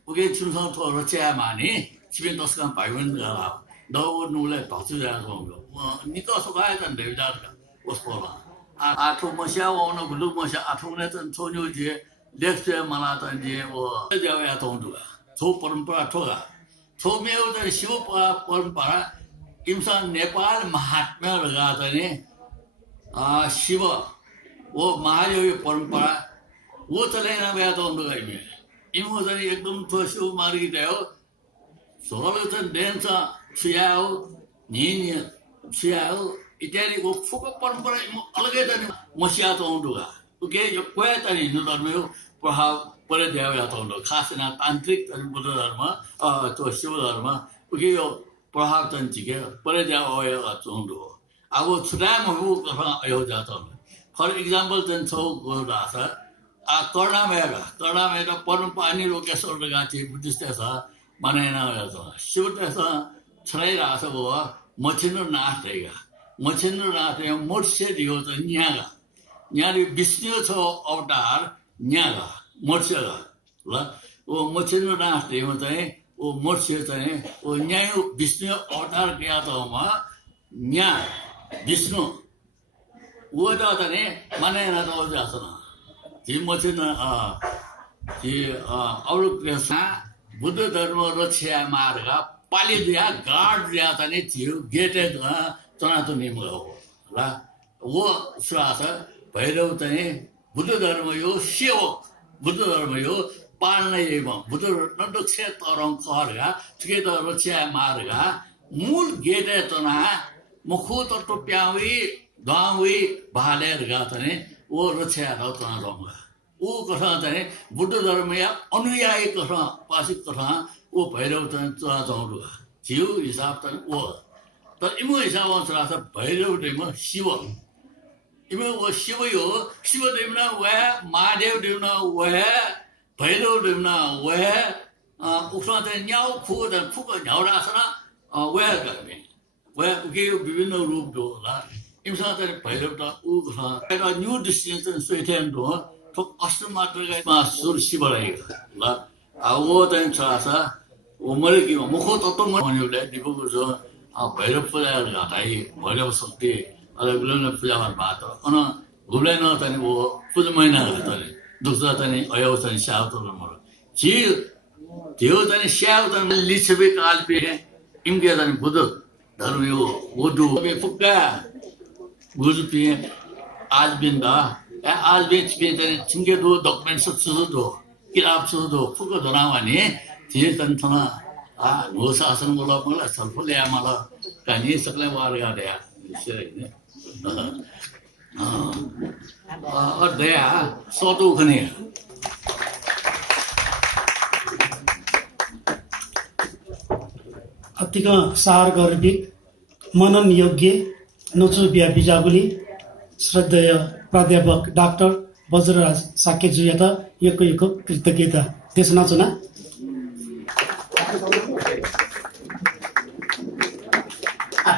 उके छुनसँग थो रच्या माने छिबे दसका भाइवन गला दौ नुले भछु जाको निको सकाय त देवदार ओस्पोला आठो मस्या ओन गुलु मस्या आठो ने त छोन्यो जे लेख्छ मला त जे ओ जाया त हुँदो थो परम्परा ठोगा थो मेउ त शिव परम्परा इंसान नेपाल महात्मा लगाता ने शिव वो महादेव परंपरा वो चले ना गया तो उनको कहीं में इमोशन एकदम तो शिव मार की जाओ सोलर डेंसा सियाओ नीनी सियाओ इत्यादि वो फुक परंपरा अलग है तो मसिया तो उनको का ओके जो कोई तो नहीं हिंदू धर्म में प्रभाव पड़े जाएगा तो उनको खास ना तांत्रिक बुद्ध धर्म तो शिव धर्म ओके यो प्रभाव तंचिके परे जाओ चुंडो अब छुटाम हो कहाँ आयो जाता हूँ फॉर एग्जांपल तन सौ गोरा सा कर्णा में तो परंपानी लोग कैसे और लगा ची बुद्धिस्ट ऐसा माने ना हो जाता है शिव ऐसा छलाई रहा था वो मच्छिन्नो नाश रहेगा मोट से दियो तो न्यागा विष्णु छो अवतार न्यागा मोट से ला वो मच्छिन्नो नाश रहेगा तो वो मोर्चे तने वो न्याय विष्णु अवतार किया तो वहाँ न्याय विष्णु वो जाता ने माने ना तो जाता ना जी मोर्चे ना जी और कैसा बुद्ध धर्म रक्षा मार्गा पाली दिया गार्ड दिया तने जीव गेटे तना तो नहीं मिला ला वो श्रास भैरव तने बुद्ध धर्म यो शिव बुद्ध धर्म यो पालने बुद्ध नडुक्षे तरंग करगा ठिकै त रक्षा मार्गा मूल गेटे तना मुखु त टोप्यावी दावी भालेर गातने वो रक्षा तना रंगा वो कथा तने बुद्ध धर्म या अनुयायी कथा पासिक कथा वो भैरव तने तना दौडुगा जीव हिसाब तने वो तर इमो हिसाब अनुसार त भैरव देम शिव इमो वो शिव यो शिव देवना वे महादेव देवना वे भैरव देवना वह उसमें तो न्याउ फुक न्याउरा सना वह करबे वह के विभिन्न रूप दो ला इमसा तो भैरव तो उ खा तो न्यू डिस्टिंक्शन स्वेथेन दो तो अष्ट मात्र का मासुर शिव रहेगा ला वो तो छासा वो मरे की मुखो तो मने ले दिको जो भैरव पूजा गाता है भैरव शक्ति अलग अलग पूजा में बात अन गुले न तने वो पूजा महीना रहता है दूसरा तने अयो तने श्याव तो मरो जी त्यो तने श्याव तने लिछबे काल पे है इनके तने बुद्ध धर्म यो वुडू पे फुक्का गुरु पे आज बिंदा आज बेच पे तने चिंगे दो डॉक्यूमेंट सब दो किताब दो फुक्का दोनावानी जे तन थना नो शासन बोला मला सल्फो ले आम्हाला कानी सकले वार गाड्या और दया सोटू खने अतिक सार गर्भित मनन योग्य नोचु बिहा बिजागुली श्रद्धेय प्राध्यापक डाक्टर वज्रराज साकेजुयात यो कृतज्ञता त्यसना चुना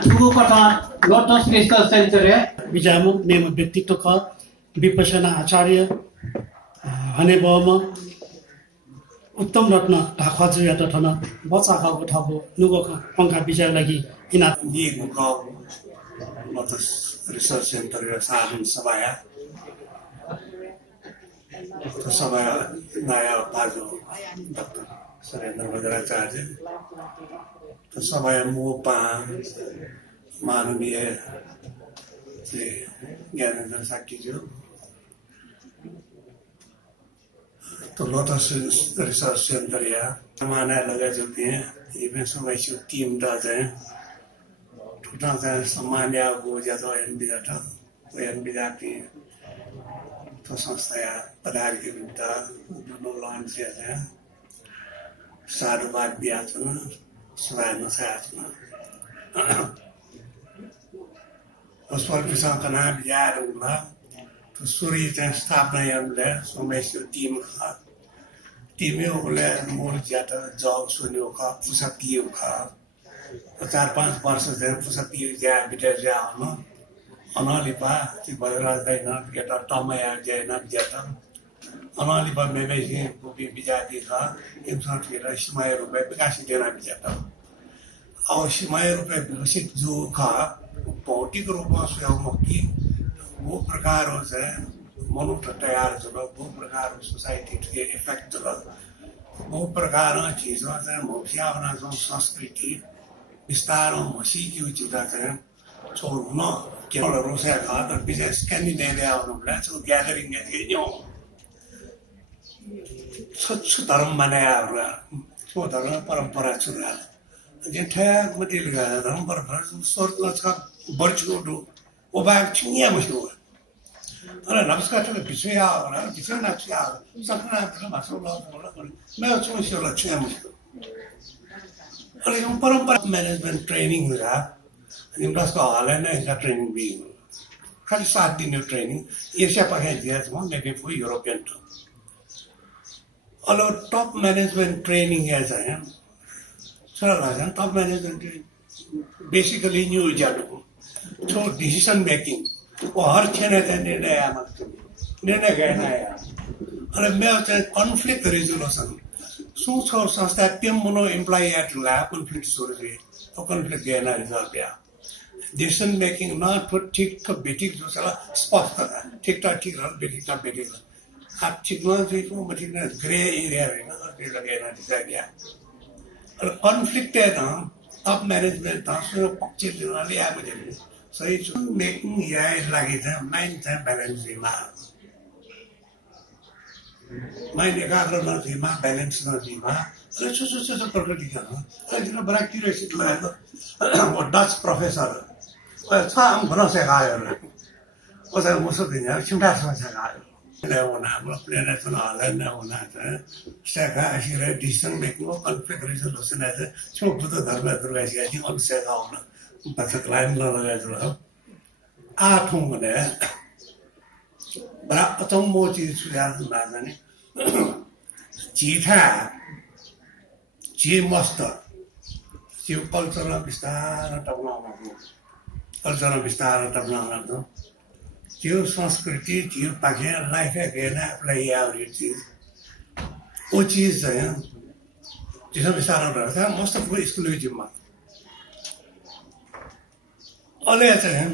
ठुलो कथा लोटस रिसर्च सेन्टर बिजामु नेम व्यक्तित्व ख विपसना आचार्य हने बम उत्तम रत्न ढाखजुयात ठन बच्चा खाको ठाको नुगो पंखा बिजा लागि इना निगु ख लोटस रिसर्च सेन्टर साधन सभाया तो सभा नयाँ बाजु डाक्टर सुरेन्द्र वज्राचार्य तो सभा मोपा माननीय श्री ज्ञानेन्द्र साकीज्यू तो लोटस रिसर्च सेन्टर या माना लगा चुके हैं इवें समय से टीम दा जाए ठुटा जाए सामान्य को ज्यादा एनबीजा था वो एनबीजा की तो संस्था पदार्थ के विरुद्ध दोनों लॉन्च किया जाए साधुवाद भी आचना स्वयं से आचना उस पर किसान का नाम याद होगा तो सूर्य जैसे स्थापना यंत्र समय से टीम का टीमें बोले मूल जाता जॉब सुनियो का पुसपियो का 4-5 वर्ष से पुसपियो जाए बिटर जाए ना अनालिपा ती बजरा दैन गेटा टमया जैना जता अनालिपा मेमेजी कोपी बिजाती था इंसान के रश्मय रुपए विकासी देना बिजाता और शिमय रुपए विकसित जो का भौतिक रूप में स्वयं मुक्ति वो प्रकार से मनुष्य तैयार चलो वो प्रकार सोसाइटी के इफेक्ट चलो वो प्रकार चीजों से मुखिया बना जो संस्कृति विस्तार और मसीह की उचिता से छोड़ना केवल रोसे का तो बिजनेस स्कैंडिनेविया और नोबला तो गैदरिंग है ये न्यो सच धर्म बनाया हुआ तो धर्म परंपरा चुरा जे थे मटिल का धर्म परंपरा सोर्ट लचका बर्चो दो वो बाग चिंया मशहूर अरे नमस्कार तो पिछले आओ ना पिछले ना चिया सकना है मासो ला बोला मैं उसमें से लचका मशहूर अरे हम परंपरा मैनेजमेंट ट्रेनिंग हुआ इनका हालैंड इनका ट्रेनिंग भी खाली 7 दिन ट्रेनिंग एशिया पाके दिया था मैं भी कोई यूरोपियन तो और टॉप मैनेजमेंट ट्रेनिंग ऐसा है सरल है टॉप मैनेजमेंट बेसिकली न्यू जानो तो डिसीजन मेकिंग वो हर क्षण है निर्णय निर्णय कहना है अरे मैं कॉन्फ्लिक्ट रिजोल्यूशन सोच और संस्था टीम मनो employ at lab conflict solve तो कॉन्फ्लिक्ट कहना रिजॉल्व या डिसीजन मेकिंग ना तो ठीक का बेटिक जो साला स्पष्ट था ठीक था ठीक रहा बेटिक था बेटिक आप ठीक ना ठीक वो बेटिक ना ग्रे एरिया है ना तो लगे ना डिसाइड किया और कॉन्फ्लिक्ट है ना अब मैनेजमेंट था सो पक्ष लेना लिया मुझे सही चुन मेकिंग या लगी था माइंड था बैलेंस ना माइंड एकाग्र न थी माँ बैलेंस न थी माँ अरे छोटे प्रकृति का ना अरे जितना बड़ा क्यूरियोसिटी लगा तो वो डच प्रोफेसर हम घरों से गाय ना वो सब मुझसे दिन यार चिंता समझ गाय ने वो ना वो प्लेन तो ना आलम ने वो ना था शेखा ऐसी रहे डिसीजन मेकिंग वो कॉन्फ्लिक्ट रिजोल्यूशन है तो चुप तो धर्म दुर्गा ऐसी ऐसी उन शेखा हो ना बच्चे क्लाइम ना लगा जो है आठों में बड़ा अतम वो चीज सुझाव सुना जाने चीथा ची मस्त ची कल्चर विस्तार टपना कल्चर विस्तार टपना तो त्यो संस्कृति त्यो पाखे लाइफ है कहना अपना ये आवरी चीज वो चीज है जिसमें विस्तार रहता है मस्त वो एक्सक्लूसिव मत अले ऐसे हैं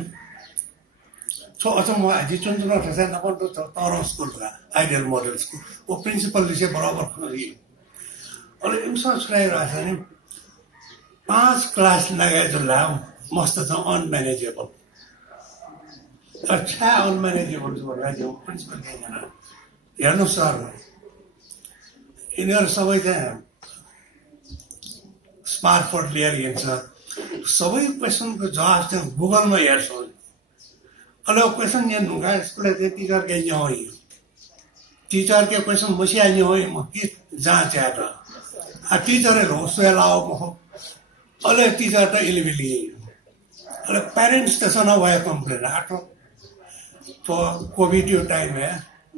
So also मैं आज चुन चुना था ना कौन तो तारों स्कूल का आइडियल मॉडल स्कूल वो प्रिंसिपल जिसे बराबर खड़ी और इंसान सुनाई रहा था ने 5 क्लास लगे जो लाओ मस्त था अनमैनेजेबल अच्छा अनमैनेजेबल जो रहा जो प्रिंसिपल के ना यार नो सर इन्हें सभी थे स्मार्टफोन लेयर ये सब सभी क्वेश्चन को जवाब थे गूगल में यार सोच अरे क्वेश्चन ये नुका स्कूल के टीचर के यहाँ ही टीचर के क्वेश्चन मुझे यहाँ ही मक्की जांच आता आ टीचर है रोज से लाओ महो अहिले टिचर त इलिभेली अहिले पेरेंट्स त सन भए कंप्लेन आठो तो कोविड यो टाइम है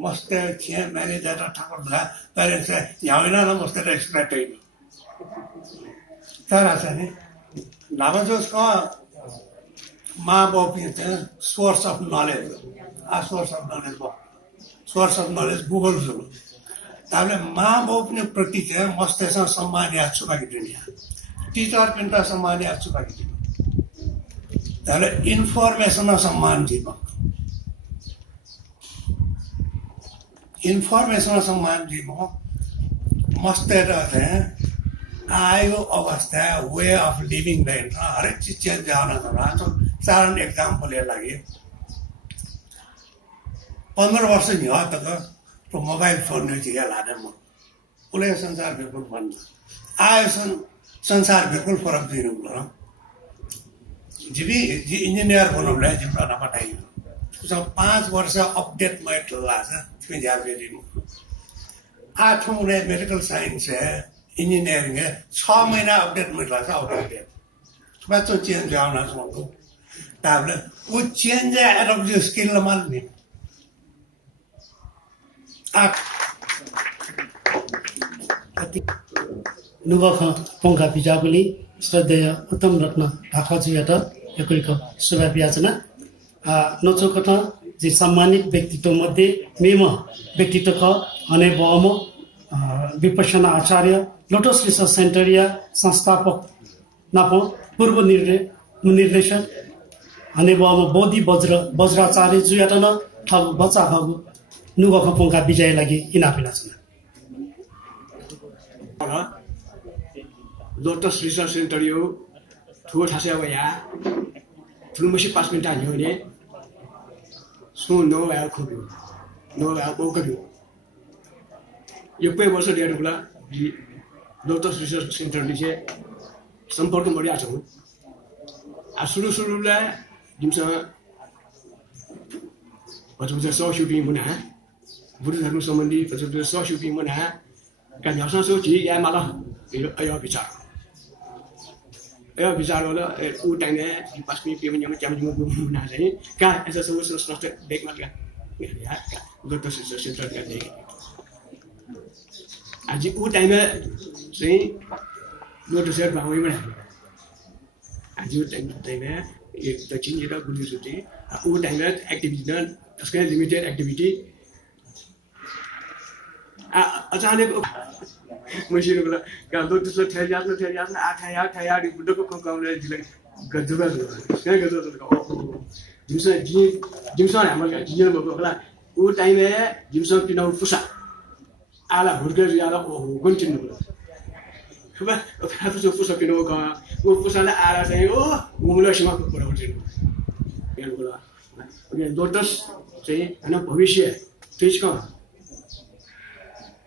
मस्त छे मैनेजर ठाकुर दा पेरेंट्स यहाँ ना मस्त एक्सपेक्ट है तर आछ नि लामा जोस का माँ बाप source of knowledge source of knowledge Google जो ताले माँ बाप ने प्रति चाहिँ मस्तेसँग सम्मान या छु बाकी दुनिया टीचर पिंटा सम्मान या छु बाकी दुनिया ताले इन्फॉर्मेशन सम्मान दिनु इन्फॉर्मेशन सम्मान दिनु मस्तेर चाहिँ आयो अवस्था वे अफ लिभिङ देन हरेक चीज चेंज आउन छ साधारण एग्जाम्पल लागि 15 वर्ष नि हो त तो मोबाइल फोन ने जिया लाने म उले संसार बिल्कुल बंद आयो संसार बिल्कुल फरक दिनु ल जी इंजीनियर बनौले जिम्रा न पठाइयो सब 5 वर्ष अपडेट मैट लाछ त्यो यार दिनु 8 मुने मेडिकल साइंस है इंजीनियरिंग है 6 महीना अपडेट मैट लाछ अपडेट बच्चों चेंज आउन सक्छ ताबले वो चेंज एडप्ट जो स्किल मान नि नुगख पंखा पिजाबुली श्रद्धेय उत्तम रत्न ढाकाजुयात एकैक शुभयाचना नचोकट जे सम्मानित व्यक्तित्व मध्ये मेम व्यक्तित्व ख अने बम विपश्यना आचार्य लोटस रिसर्च सेन्टर या संस्थापक नाप पूर्व निर्देशक अने बम बोधी वज्राचार्य जुयातन ठग बच्चा हगु नुगख पंखा विजय लागि इनापिना छन् लोटस रिसर्च सेन्टर यो ठुलो ठासे अब यहाँ ठुलोमसी 5 मिनट हाल्यो भने सो नो आयो खोब्यो नो आयो बोक्यो यो कोही वर्ष डेढ होला लोटस रिसर्च सेन्टरले चाहिँ सम्पर्क गरिरहेको छौँ सुरुमा जिमसँग बच्चा सहशुपिङ मुना बुद्ध धर्म सम्बन्धी बच्चा सहशुपिङ मुना का झ्याउसँग सोची या माला अयो विचार गर्दा ऊ टाइममा 5 मिनट पेमेन्ट यहाँ च्याम्जिङ मुना चाहिँ का ऐसा सब संस्था देखमा का लोटस रिसर्च सेन्टर का देख आज ऊ टाइममा चाहिँ लोटस सेन्टर भाउमै आज ऊ टाइममा एक दक्षिण र गुल्ली सुटी ऊ टाइममा एक्टिभिटी न त्यसको लिमिटेड एक्टिभिटी अचानक मसिनो बेला का लोटस ठेरियास आठा बुड्डको कंकाउने जिले गजुगा के गजुगा जिमसा हाम्रो जिजन भएको होला ऊ टाइममा जिमसा पिनाउ फुसा आला हुर्के याला ओ कन्टिन्यू खबा खाफु फुसा पिनाउ का ऊ फुसाले आला चाहिँ ओ मुमला सीमा को पराउ चाहिँ यान बोला अनि लोटस चाहिँ हैन भविष्य त्यसको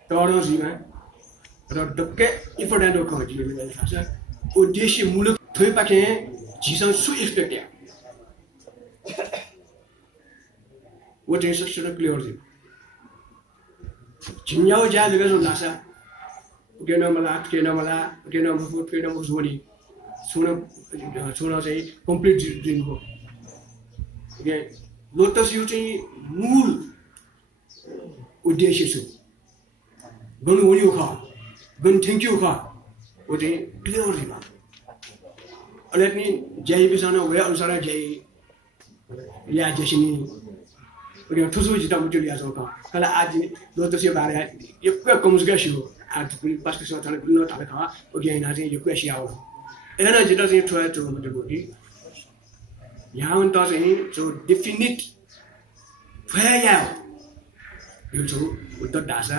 तोडो जीमा र डक्के इम्पोर्टेन्ट हो कन्टिन्यू गर्ने थाहा छ उद्देश्य मूलक थोइ पाके जीसन सु एक्सपेक्ट या वो टेंशन सुन क्लियर जी जिन्याउ जा जगह जो लासा गेनो मला फुट गेनो जोडी सुन चाहिँ कम्प्लिट ड्रिम हो के लोटस यो चाहिँ मूल उद्देश्य छ गर्नु हुने हो गन थ्याङ्क यू खा वो चाहिँ क्लियर दिमा अनि पनि जय बिसन वे अनुसार जय या जसिनी उनी ठुसु जिता मुटु लिया छ कला आज लोटस यो बारे यो कमुसगा छु आज पनि पास्को सथाले न थाले खा ओ गेना चाहिँ यो क्वेसी आउ एना जिता चाहिँ ट्राई टु मुटु बोडी यहाँ त चाहिँ जो डेफिनिट फया यो जो उत दासा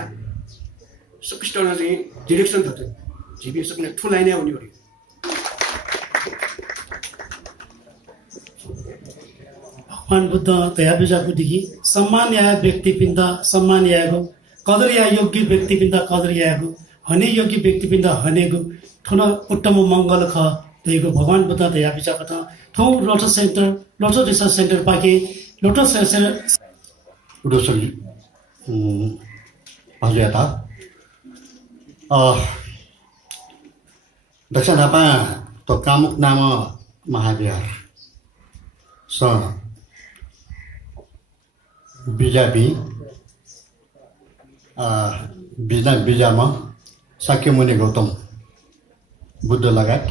सकिस्टना चाहिँ डिरेक्सन त जिबी सक्ने ठुलै नै आउने हो भगवान बुद्ध तया बिजापुदेखि सम्मान या व्यक्तिपिण्ड सम्मान यागो कदर या योग्य व्यक्तिपिण्ड कदर यागो हने योग्य व्यक्तिपिण्ड हनेगो ठुन उत्तम मङ्गल ख तयको भगवान बुद्ध तया बिजापत ठौ Lotus centre Lotus research centre पाके लोटस सेन्टर उडोसल हजुर दक्षिण तो कामुक नाम महाविहार स बिजाबी बिजामा शाक्यमुनि गौतम बुद्ध लगायत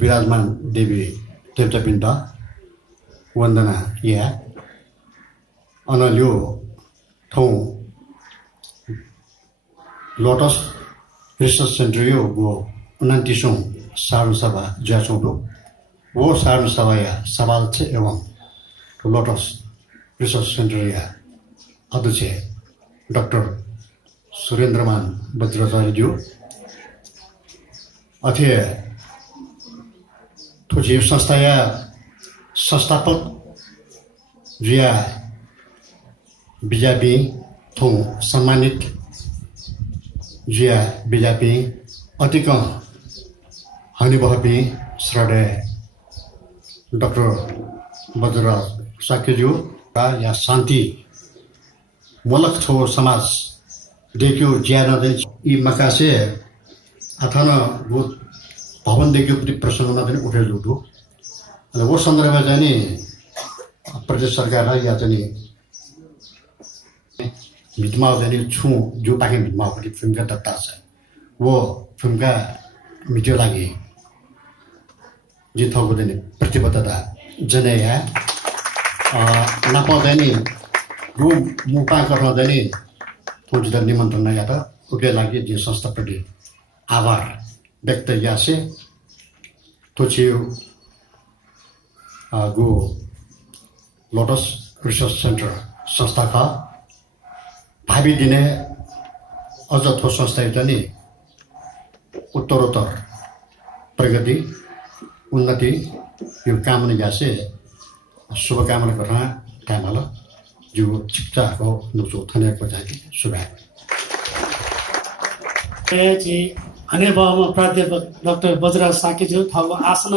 विराजमान देवी देवतापिण्ड वन्दना या अनल्यो ठाउँ लोटस रिसर्च सेन्टर यो वो 29औं साधारण सभा ज्याचौँडो वो साधारण सभा या सवाल एवं लोटस रिसर्च सेन्टर या अध्यक्ष डाक्टर सुरेन्द्रमान बज्राचार्यज्यू अथे थोची संस्था या संस्थापक जिया बिजाबी थों सम्मानित जिया बिजाबी अतिक हनिबहबी श्रद्धेय डाक्टर बज्रराज साक्यज्यू या शान्ति मूलक छो समाज देखियो ज्यादा यी मकासे अथन वो भवन देखियो प्रसङ्गमा पनि उठेर उठो अनि वो सन्दर्भमा चाहिँ नि प्रदेश सरकारलाई या चाहिँ मिटमा चाहिँ छु जो पाके मिटमा पनि फिल्मका दत्ता छ वो फिल्मका मिट्यो लागि जिथौको चाहिँ प्रतिबद्धता जनाया नापा चाहिँ नि रो मुपा गर्न चाहिँ नि थोचित निमन्त्रण या त उके लागि जो संस्थाप्रति आभार व्यक्त यासे तोचियो गो लोटस रिसर्च सेन्टर संस्थाका भावी दिने अझ थो संस्था चाहिँ उत्तरोत्तर प्रगति उन्नति यो कामना यासे शुभकामना गर्न कामल जो चिप्चाको नुचो थनेको चाहिँ शुभकामना हनेबामा प्राध्यापक डाक्टर बज्रराज साक्यज्यू थागो आसन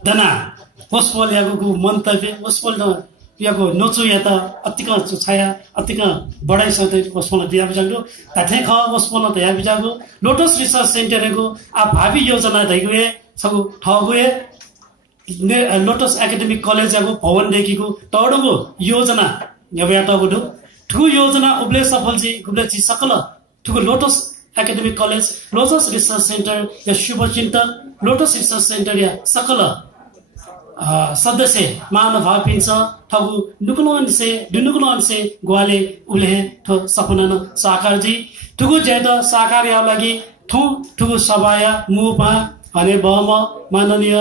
दना पोस्पोल यागो मन्तव्य पोस्पोल यागो नोचो या त अतिक छाया अतिक बढाइ सते पोस्पोल बिया बिजागो ताथे ख पोस्पोल त या बिजागो लोटस रिसर्च सेन्टर को आ भावी योजना दैगुए सगु ठगुए लोटस एकेडमिक कलेज यागो भवन देखिको तडगो योजना यव्याटगो ठु योजना उब्ले सफलजी गुब्ले छि सकल ठुको Lotus academic college Lotus research centre या शुभचिन्तक लोटस रिसर्च सेन्टर या सकल सदस्य महानुभाव पिन्छ ठगु नुकुलन से दुनुकुलन से ग्वाले उले ठो सपना न साकारजी ठुगु ज्यादा साकार या लागि ठुगु सभाया मुपा हने बम माननीय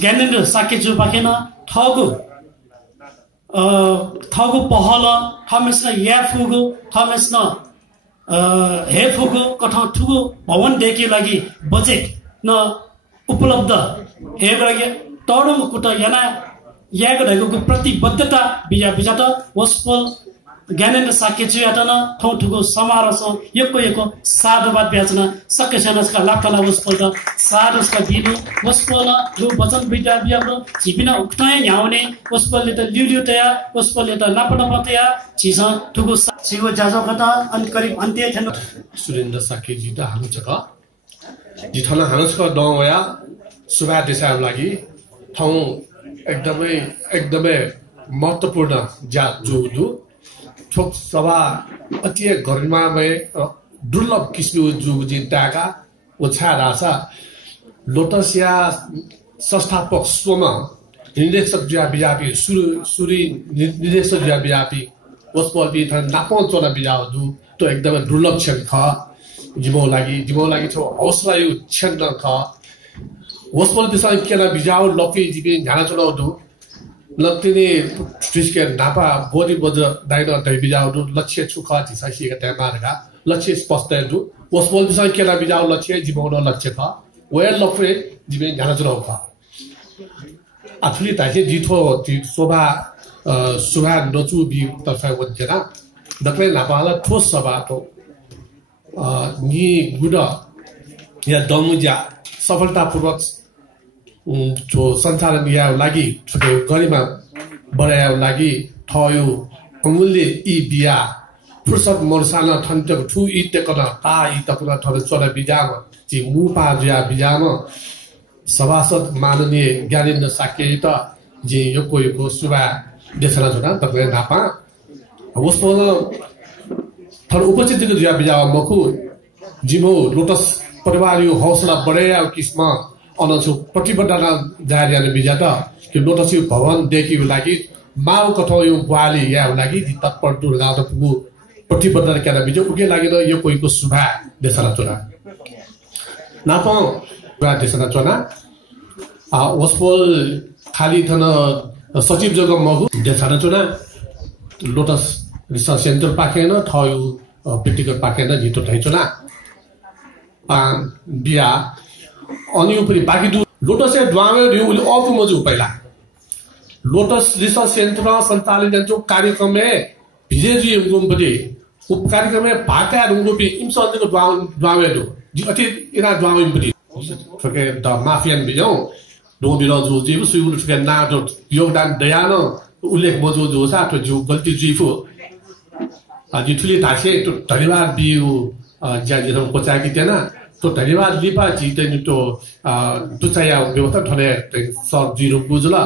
ज्ञानेन्द्र साक्यज्यू पाखेन ठगु पहल थमेस्न याफुगु थमेस्न हेफुगु कठा ठुगु भवन देखि लागि बजेट न उपलब्ध हेब लागि तडम कुट याना यागो ढैगुको प्रतिबद्धता बिया बिजात वस्पल ज्ञानेन्द्र साक्यज्यू यातन ठौ ठुगु समारोह यको साधुवाद ब्याचना सक्केसनसका लाक्टला वस्पल त साधुसका बिनु वस्पल जो वचन बिदा बियाको छिपिना उक्तय न्याउने वस्पलले त ल्युल्यु तया वस्पलले त नापनपतया छिस ठुगु सिगो जाजो कता अन करिब अन्त्य थन सुरेन्द्र साक्यज्यू त हानु छ जिथना हानुसका दया सुभा देशहरु लागि ठाउँ एकदमै महत्त्वपूर्ण जो छोक सभा अति गरिमामय दुर्लभ किसिमको जुगु जिन्ताका ओछा रासा लोटस या संस्थापक स्वम निर्देशक ज्या बिजापी सुरी निर्देशक ज्या बिजापी वस्पल बि थन नापन चोला बिजाउ दु तो एकदमै दुर्लभ क्षण ख जिमो लागि छो हौसला यो क्षण ख वस्पल दिशा केना बिजाउ लपी जिबे ध्यान चलाउ दु लत्तिने ट्रिस्के नापा बोडी बज्र दाइनो दै बिजाउ दु लक्ष्य छुख दिशा सिका त्यामारगा लक्ष्य स्पष्ट दु वस्पल दिशा केना बिजाउ लक्ष्य जिमोन लक्ष्य ख वेल लपे जिबे ध्यान चलाउ ख आफुले ताके जिथो शोभा सुभा नचु बि तर्फा वन्जना दक्ले नापाला ठोस सभा तो नि गुड या दमुजा सफलतापूर्वक जो सञ्चालन या लागि छुटे गरिमा बढाया लागि ठयो अमूल्य ई बिया फुर्सद मोरसाना ठन्टक ठु इतेकन ता इतकन थर चोरा बिजाम जि मुपा ज्या बिजाम सभासद माननीय ज्ञानेन्द्र साके त जे यो कोइको सुबा देशना छोरा तपाईँ नापा उसको थर उपस्थितिको ज्या बिजाम मखु जिमो लोटस परिवार यो हौसला बढाया किस्म अनछु प्रतिबद्धता जारी गर्ने बिजा त कि लोटस यो भवन देखियो लागि माउ कठो यो ग्वाली या लागि तत्पर दुर्गा त पुगु प्रतिबद्धता केरा बिजो उके लागि यो कोइको सुभा देशना छोरा नापा देशना छोरा वस्पोल खाली थन सचिव जग मगु देशना छोरा लोटस रिसर्च सेन्टर पाकेन थयो व्यक्तिगत पाकेन जितो थाइचोना बिया अनि उपरि बाकी दु लोटस द्वामे रिउले अफु मजु पहिला लोटस रिसर्च सेन्टर सञ्चालन जो कार्यक्रम भिजेजी गुम्पति उप कार्यक्रम भाका रुंगोपि इमसन्जको द्वामे दु अति इना द्वामे पनि ठके द माफियन बिजौ दो बिरो जो जीव सुयु ठके ना जो योगदान दयान उल्लेख मजु जो सा तो जो गल्ती जीफु आज ठुली तासे तो धन्यवाद बिउ ज्याजि हम कोचाकी तेना तो धन्यवाद लिपा जिते नि तो दुचाया व्यवस्था ठने सर जिरो बुझला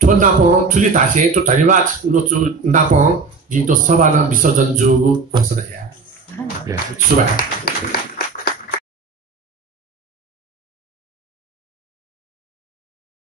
तो नापो ठुली तासे तो धन्यवाद नो नापो जि तो सभाना विसर्जन जोगु घोषणा या सुबह